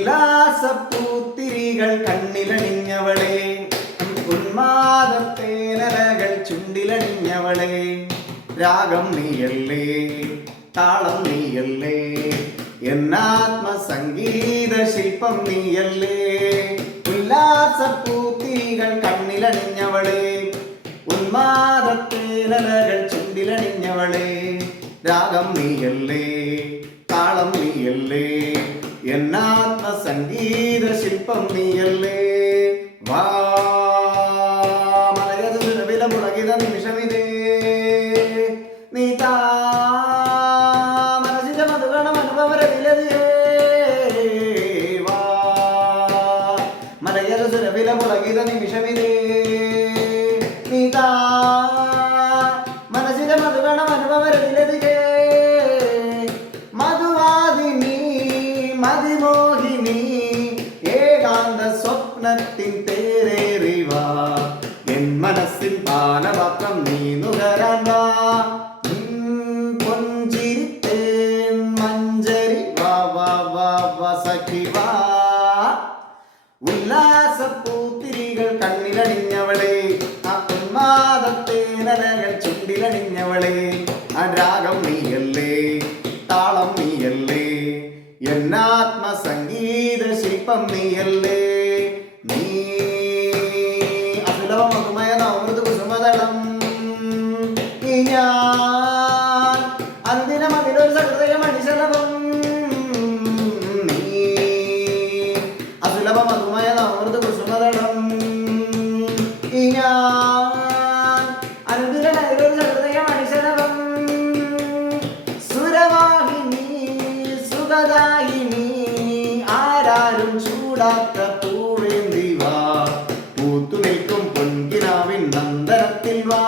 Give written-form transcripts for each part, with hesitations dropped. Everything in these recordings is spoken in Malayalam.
ഉല്ലാസപ്പൂത്തിരികൾ കണ്ണിലണിഞ്ഞവളെ, ഉന്മാദത്തേനലകൾ ചുണ്ടിലണിഞ്ഞവളെ. രാഗം നീയല്ലേ, താളം നീയല്ലേ, എന്നാത്മസംഗീത ശില്പം നീയല്ലേ. ഉല്ലാസപ്പൂത്തിരികൾ കണ്ണിലണിഞ്ഞവളെ, ഉന്മാദത്തേനലകൾ ചുണ്ടിലണിഞ്ഞവളെ. രാഗം നീയല്ലേ, താളം നീയല്ലേ, എന്നാത്മസംഗീത ശില്പം നീയല്ലേ. വാ മലയതുവില മുളകിത നിമിഷമിതേ, നീ താ മനസ്സിന്റെ മധുഗണം അനുഭവരതിലതേ. വാ മലയതുവില മുളകിത നിമിഷമിതേ, നീ താ മനസ്സിന്റെ മധുഗണം അനുഭവരതിലതേ. മധുവാദിനി മതിമോഹിനി ഏകാന്ത സ്വപ്നത്തിൻ തേരേറിവാ, എൻ മനസ്സിൻ പാനപാത്രം നീ നുകരാൻ വാ. പൊഞ്ചിരിത്തേൻ മഞ്ചരി വാ വാ വാ വാ സഖി വാ. ഉല്ലാസപ്പൂത്തിരികൾ കണ്ണിലണിഞ്ഞവളെ, ആ ഉന്മാദത്തേനലകൾ ചുണ്ടിലണിഞ്ഞവളെ. ആ രാഗം നീയല്ലേ, താളം നീയല്ലേ, എന്നാത്മസംഗീത ശില്പം നീയല്ലേ. നീ അസുലഭ മധുമയ നവമൃദു കുസുമതളം, ഈ ഞാൻ അന്തിനമതിലൊരു സഹൃദയ മണിശലഭം. നീ അസുലഭ മധുമയ നവമൃദു കുസുമതളം, ഈ ഞാൻ അന്തിനമതിലൊരു സഹൃദയ മണിശലഭം. സുരവാഹിനി സുഖദായിനി ആരാരും ചൂടാത്ത പൂവേന്തിവാ, പൂത്തു നിൽക്കും പൊൻകിനാവിൻ നന്ദനത്തിൽ വാ.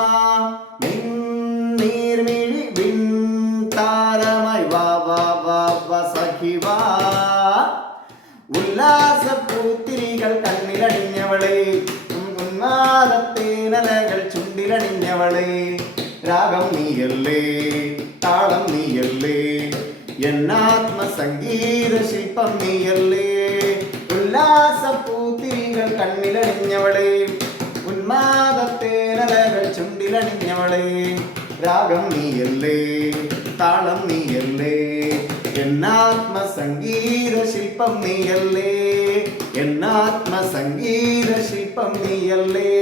നീർമിഴി വിൺ താരമായി വാ വാ വാ വാ സഖി വാ. ഉല്ലാസപ്പൂത്തിരികൾ കണ്ണിലണിഞ്ഞവളെ, ഉന്മാദത്തേനലകൾ ചുണ്ടിലണിഞ്ഞവളെ. രാഗം നീയല്ലേ, താളം നീയല്ലേ, എന്നാത്മസംഗീത ശില്പം നീയല്ലേ. ഉല്ലാസപ്പൂത്തിരികൾ കണ്ണിലണിഞ്ഞവളെ, ഉന്മാദത്തേനലകൾ ചുണ്ടിലണിഞ്ഞവളെ. രാഗം നീയല്ലേ, താളം നീയല്ലേ, എന്നാത്മസംഗീത ശില്പം നീയല്ലേ, എന്നാത്മസംഗീത ശില്പം നീയല്ലേ.